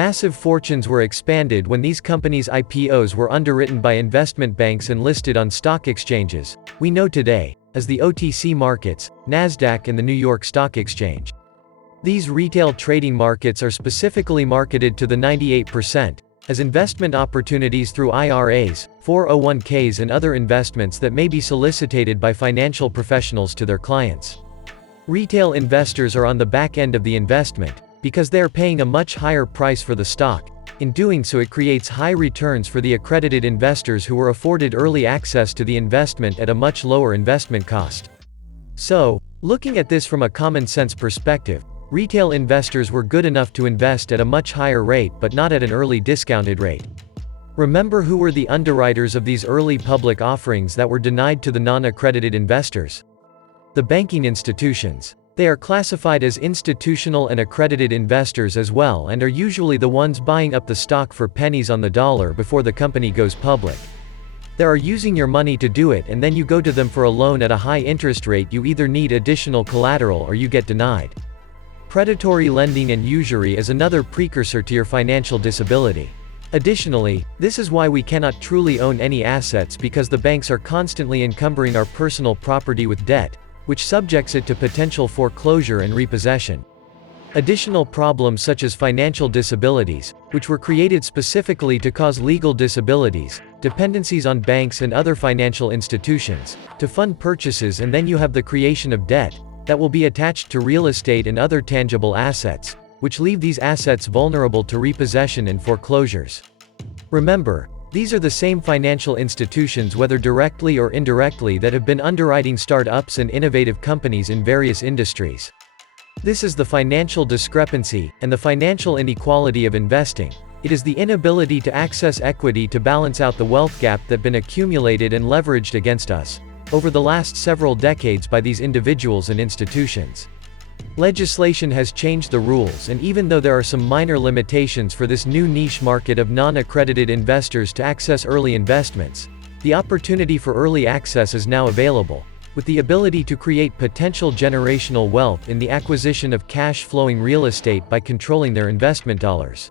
Massive fortunes were expanded when these companies' IPOs were underwritten by investment banks and listed on stock exchanges, we know today as the OTC markets, Nasdaq and the New York Stock Exchange. These retail trading markets are specifically marketed to the 98% as investment opportunities through IRAs, 401ks and other investments that may be solicited by financial professionals to their clients. Retail investors are on the back end of the investment, because they are paying a much higher price for the stock. In doing so, it creates high returns for the accredited investors who were afforded early access to the investment at a much lower investment cost. So, looking at this from a common sense perspective, retail investors were good enough to invest at a much higher rate but not at an early discounted rate. Remember who were the underwriters of these early public offerings that were denied to the non-accredited investors? The banking institutions. They are classified as institutional and accredited investors as well and are usually the ones buying up the stock for pennies on the dollar before the company goes public. They are using your money to do it, and then you go to them for a loan at a high interest rate. You either need additional collateral or you get denied. Predatory lending and usury is another precursor to your financial disability. Additionally, this is why we cannot truly own any assets, because the banks are constantly encumbering our personal property with debt, which subjects it to potential foreclosure and repossession. Additional problems such as financial disabilities, which were created specifically to cause legal disabilities, dependencies on banks and other financial institutions, to fund purchases, and then you have the creation of debt that will be attached to real estate and other tangible assets, which leave these assets vulnerable to repossession and foreclosures. Remember, these are the same financial institutions, whether directly or indirectly, that have been underwriting startups and innovative companies in various industries. This is the financial discrepancy, and the financial inequality of investing. It is the inability to access equity to balance out the wealth gap that been accumulated and leveraged against us over the last several decades by these individuals and institutions. Legislation has changed the rules, and even though there are some minor limitations for this new niche market of non-accredited investors to access early investments, the opportunity for early access is now available, with the ability to create potential generational wealth in the acquisition of cash-flowing real estate by controlling their investment dollars.